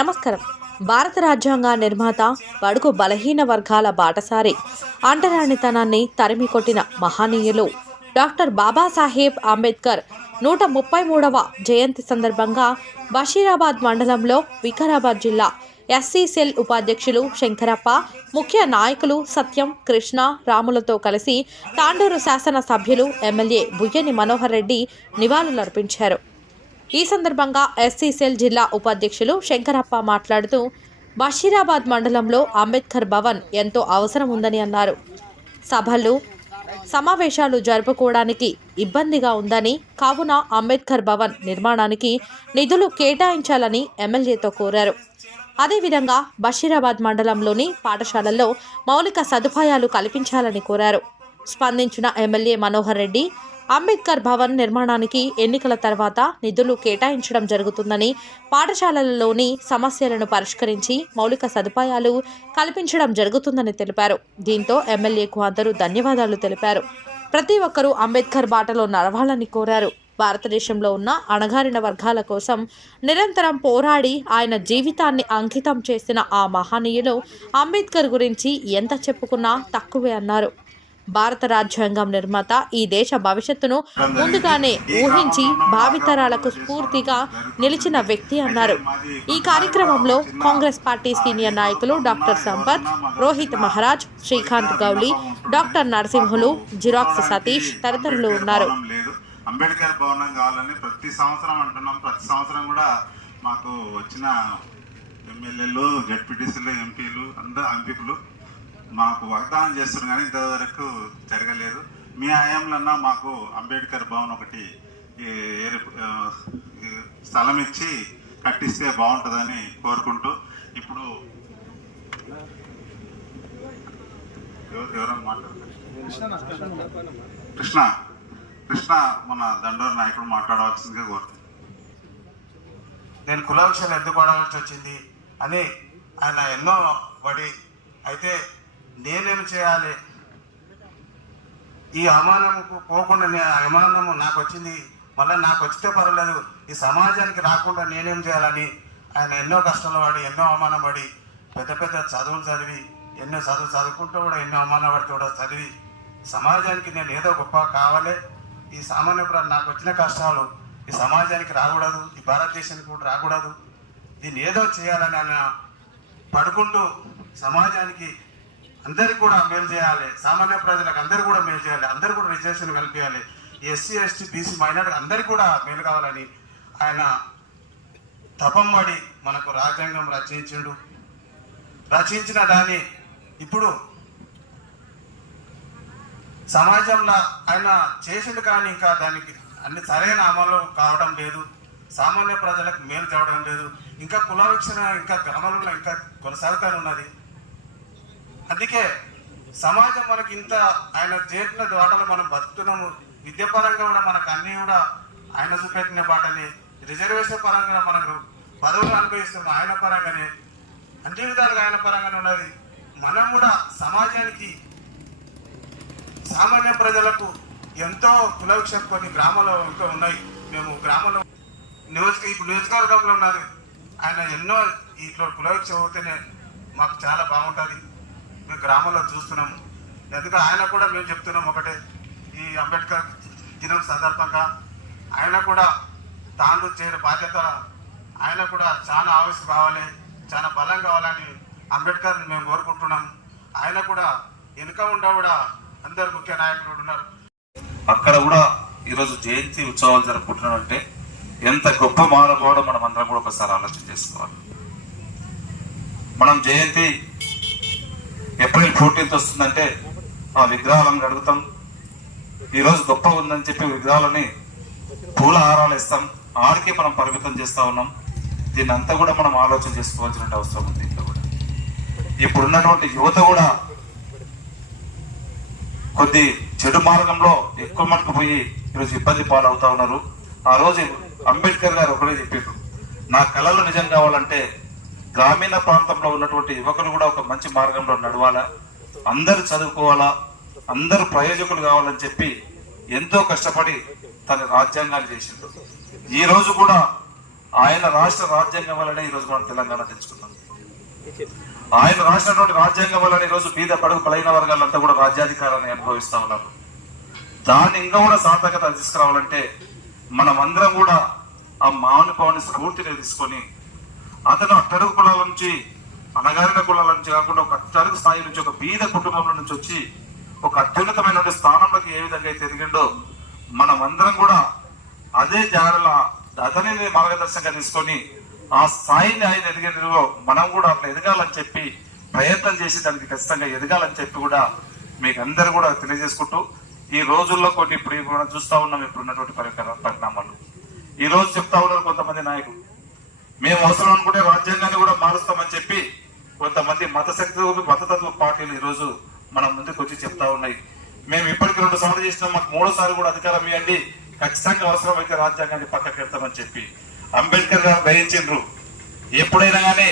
నమస్కారం. భారత రాజ్యాంగ నిర్మాత, బడుగు బలహీన వర్గాల బాటసారి, అంటరానితనాన్ని తరిమి కొట్టిన మహనీయులు డాక్టర్ బాబాసాహెబ్ అంబేద్కర్ 133వ జయంతి సందర్భంగా బషీరాబాద్ మండలంలో వికారాబాద్ జిల్లా ఎస్సీ సెల్ ఉపాధ్యక్షులు శంకరప్ప, ముఖ్య నాయకులు సత్యం, కృష్ణ, రాములతో కలిసి తాండూరు శాసన సభ్యులు ఎమ్మెల్యే బుయ్యని మనోహర్ రెడ్డి నివాళులర్పించారు. ఈ సందర్భంగా ఎస్సీ సెల్ జిల్లా ఉపాధ్యక్షులు శంకరప్ప మాట్లాడుతూ, బషీరాబాద్ మండలంలో అంబేద్కర్ భవన్ ఎంతో అవసరం ఉందని అన్నారు. సభలు, సమావేశాలు జరుపుకోవడానికి ఇబ్బందిగా ఉందని, కావున అంబేద్కర్ భవన్ నిర్మాణానికి నిధులు కేటాయించాలని ఎమ్మెల్యేతో కోరారు. అదేవిధంగా బషీరాబాద్ మండలంలోని పాఠశాలల్లో మౌలిక సదుపాయాలు కల్పించాలని కోరారు. స్పందించిన ఎమ్మెల్యే మనోహర్ రెడ్డి, అంబేద్కర్ భవన్ నిర్మాణానికి ఎన్నికల తర్వాత నిధులు కేటాయించడం జరుగుతుందని, పాఠశాలలలోని సమస్యలను పరిష్కరించి మౌలిక సదుపాయాలు కల్పించడం జరుగుతుందని తెలిపారు. దీంతో ఎమ్మెల్యేకు అందరూ ధన్యవాదాలు తెలిపారు. ప్రతి ఒక్కరూ అంబేద్కర్ బాటలో నడవాలని కోరారు. భారతదేశంలో ఉన్న అణగారిన వర్గాల కోసం నిరంతరం పోరాడి ఆయన జీవితాన్ని అంకితం చేసిన ఆ మహనీయులు అంబేద్కర్ గురించి ఎంత చెప్పుకున్నా తక్కువే అన్నారు. భారత రాజ్యాంగం నిర్మాత ఈ దేశ భవిష్యత్తును ముందుగానే ఊహించి భావితరాలకు స్ఫూర్తిగా నిలిచిన వ్యక్తి అన్నారు. ఈ కార్యక్రమంలో కాంగ్రెస్ పార్టీ సీనియర్ నాయకులు doctor Sampath, Rohit Maharaj, Srikanth Gouli, doctor Narasimhulu, xerox Satish తదితరులు ఉన్నారు. అంబేద్కర్ భవనం కావాలని ప్రతి సంవత్సరం అంటున్నాం. ప్రతి సంవత్సరం కూడా మాకు వచ్చిన ఎమ్మెల్యేలు, జడ్పీటీసీలు, ఎంపీలు, అందరూ ఎంపీలు మాకు వాగ్దానం చేస్తున్నారు, కానీ ఇంతవరకు జరగలేదు. మీ హయాంలో మాకు అంబేద్కర్ భవన్ ఒకటి స్థలం ఇచ్చి కట్టిస్తే బాగుంటుందని కోరుకుంటూ, ఇప్పుడు ఎవరైనా మాట్లాడతారు? కృష్ణ మన దండోర్ నాయకుడు మాట్లాడవలసిందిగా కోరుతుంది. నేను కుల విషయాలు ఎందుకు పడవలసి వచ్చింది అని ఆయన ఎన్నో పడి, అయితే నేనేమి చేయాలి, ఈ అవమానముకు పోకుండా అవమానము నాకు వచ్చింది, మళ్ళీ నాకు వచ్చితే పర్వాలేదు, ఈ సమాజానికి రాకుండా నేనేం చేయాలని ఆయన ఎన్నో కష్టాలు పడి, ఎన్నో అవమానం పడి, పెద్ద పెద్ద చదువులు చదివి, ఎన్నో చదువుకుంటూ కూడా ఎన్నో అవమానం పడుతూ కూడా చదివి, సమాజానికి నేను ఏదో గొప్ప కావాలి, ఈ సామాన్య నాకు వచ్చిన కష్టాలు ఈ సమాజానికి రాకూడదు, ఈ భారతదేశానికి కూడా రాకూడదు, దీన్ని ఏదో చేయాలని ఆయన పడుకుంటూ సమాజానికి అందరికి కూడా మేలు చేయాలి, సామాన్య ప్రజలకు అందరూ కూడా మేలు చేయాలి, అందరూ కూడా రిజర్వేషన్ కల్పించాలి, ఎస్సీ ఎస్టీ బీసీ మైనారిటీ అందరికీ కూడా మేలు కావాలని ఆయన తపం పడి మనకు రాజ్యాంగం రచించిన దాన్ని ఇప్పుడు సమాజంలో ఆయన చేసిండు, కానీ ఇంకా దానికి అన్ని సరైన అమలు కావడం లేదు, సామాన్య ప్రజలకు మేలు కావడం లేదు, ఇంకా కులవీక్షణ ఇంకా గ్రామాలలో ఇంకా కొనసాగుతూనే ఉన్నది. అందుకే సమాజం మనకి ఇంత ఆయన చేసిన బాటలు మనం బతుకుతున్నాము. విద్యాపరంగా కూడా మనకు అన్నీ కూడా ఆయన చూపెట్టిన బాటని, రిజర్వేషన్ పరంగా మనకు పదవులు అనుభవిస్తున్నాం ఆయన పరంగానే, అన్ని విధాలుగా ఆయన పరంగానే ఉన్నది. మనం కూడా సమాజానికి, సామాన్య ప్రజలకు ఎంతో కులవీక్షణ కొన్ని గ్రామాల్లో ఇంకా ఉన్నాయి. మేము గ్రామంలో ఇప్పుడు నియోజకవర్గంలో ఉన్నది ఆయన ఎన్నో ఇట్లా కులవీక్షణ అవుతేనే మాకు చాలా బాగుంటుంది. మేము గ్రామంలో చూస్తున్నాము. ఎందుకంటే ఆయన కూడా మేము చెప్తున్నాం ఒకటే, ఈ అంబేద్కర్ దినం సందర్భంగా ఆయన కూడా తాను చేరే బాధ్యత, ఆయన కూడా చాలా ఆవేశం కావాలి, చాలా బలం కావాలని అంబేద్కర్ మేము కోరుకుంటున్నాం. ఆయన కూడా వెనుక ఉండా కూడా అందరు ముఖ్య నాయకులు ఉన్నారు. అక్కడ కూడా ఈరోజు జయంతి ఉత్సవాలు జరుపుకుంటున్నామంటే ఎంత గొప్ప మానవుడో మనం అందరం కూడా ఒకసారి ఆలోచన చేసుకోవాలి. మనం జయంతి ఏప్రిల్ 14th వస్తుందంటే ఆ విగ్రహాలను అడుగుతాం. ఈరోజు గొప్ప ఉందని చెప్పి విగ్రహాలని పూల హారాలు ఇస్తాం, ఆడికి మనం పరిమితం చేస్తా ఉన్నాం. దీన్ని అంతా కూడా మనం ఆలోచన చేసుకోవాల్సిన అవసరం ఉంది. ఇంట్లో కూడా ఇప్పుడున్నటువంటి యువత కూడా కొద్ది చెడు మార్గంలో ఎక్కువ మటుకు పోయి ఈరోజు ఇబ్బంది పాలవుతా ఉన్నారు. ఆ రోజు అంబేద్కర్ గారు ఒకటే చెప్పారు, నా కళలు నిజం కావాలంటే గ్రామీణ ప్రాంతంలో ఉన్నటువంటి యువకులు కూడా ఒక మంచి మార్గంలో నడవాలా, అందరూ చదువుకోవాలా, అందరూ ప్రయోజకులు కావాలని చెప్పి ఎంతో కష్టపడి తన రాజ్యాంగాన్ని చేసిండు. ఈ రోజు కూడా ఆయన రాష్ట్ర రాజ్యాంగం వల్లనే ఈరోజు మనం తెలంగాణ తెచ్చుకున్నాం. ఆయన రాసినటువంటి రాజ్యాంగం వల్లనే ఈరోజు బీద బడుగు బలైన వర్గాలంతా కూడా రాజ్యాధికారాన్ని అనుభవిస్తా ఉన్నారు. దాన్ని ఇంకా కూడా సార్థకత తీసుకురావాలంటే మనం అందరం కూడా ఆ మహానుభావుని స్ఫూర్తిని తీసుకొని అతను అట్టడుగు కులాల నుంచి, అణగారిన కులాల నుంచి కాకుండా ఒక అట్టడుగు స్థాయి నుంచి, ఒక బీద కుటుంబంలో నుంచి వచ్చి ఒక అత్యున్నతమైన స్థానంలోకి ఏ విధంగా అయితే ఎదిగిండో మనం అందరం కూడా అదే జాడల అతనిని మార్గదర్శకంగా తీసుకొని ఆ స్థాయిని ఆయన ఎదిగినలో మనం కూడా అట్లా ఎదగాలని చెప్పి ప్రయత్నం చేసి దానికి ఖచ్చితంగా ఎదగాలని చెప్పి కూడా మీకు అందరూ కూడా తెలియజేసుకుంటూ, ఈ రోజుల్లో కొన్ని ఇప్పుడు మనం చూస్తా ఉన్నాం ఇప్పుడున్నటువంటి పరిణామాలు. ఈ రోజు చెప్తా ఉన్నారు కొంతమంది నాయకులు, మేము అవసరం అనుకుంటే రాజ్యాంగాన్ని కూడా మారుస్తామని చెప్పి కొంతమంది మతశక్తులు, మతతత్వ పార్టీలు ఈ రోజు మన ముందుకు వచ్చి చెప్తా ఉన్నాయి. మేము ఇప్పటికి 2 సార్లు చేసినాం, మాకు 3వ సారి కూడా అధికారం ఇవ్వండి, ఖచ్చితంగా అవసరమైతే రాజ్యాంగాన్ని పక్కకు పెడతామని చెప్పి అంబేద్కర్ గారు గ్రహించిండ్రు. ఎప్పుడైనా కానీ